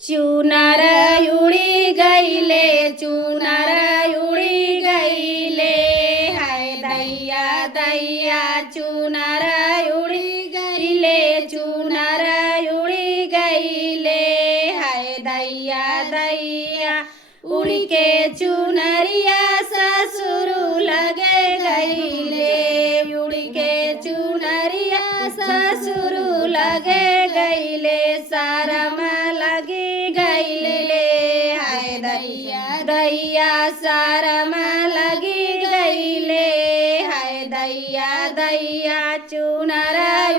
चुनर उड़ी गईले चुनर उड़ी गईले हाय दैया दैया चुनर उड़ी गईले चुनर उड़ी गईले हाय दैया दैया उड़ के चुनरिया ससुर लगे गईले उड़ के चुनरिया ससुर लगे गईले सारम लगी गईले हाय दैया दैया सारम लगी गईले हाय दैया दैया चुनर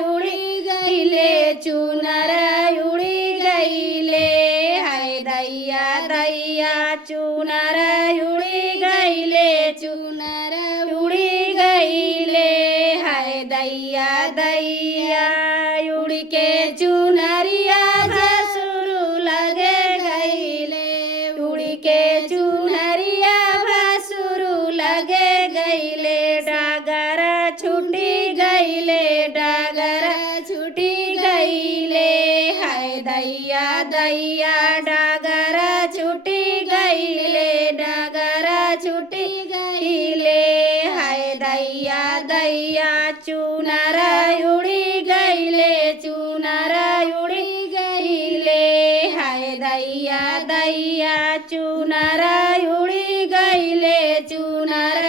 उड़ी गईले चुनर उड़ी गईले हाय दैया दैया चुनर उड़ी गईले चुनर उड़ी गईले हाय दैया दैया उड़ के चुनरिया भसुर लगे गईले उड़ के चुनरिया भसुर लगे गईले डागर छूटी गईले डागर छूटी गईले हाय दैया दैया डागर छूटी गईले डागर छूटी गईले हाय दैया दैया चुनर उड़ी गईले चुनर उड़ी गईले हाय दैया दैया चुनर उड़ी गईले चुनर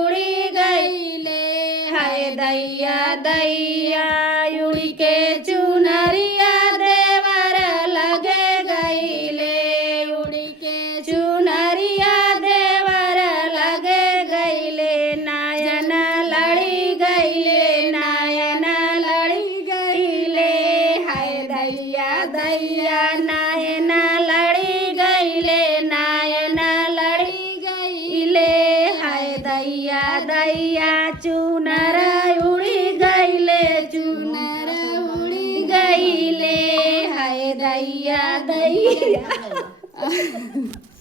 उड़ी गईले हाय दैया दैया उड़ के चुनरिया देवर लगे गईले उड़ के चुनरिया देवर लगे गईले नायन लड़ी गईले नायन लड़ी गईले हाय दैया दैया नायन लड़ी गईले नायन लड़ी गईले हाय दैया दैया चुनर उड़ी गईले चुनर उड़ी गईले हाय दैया दैया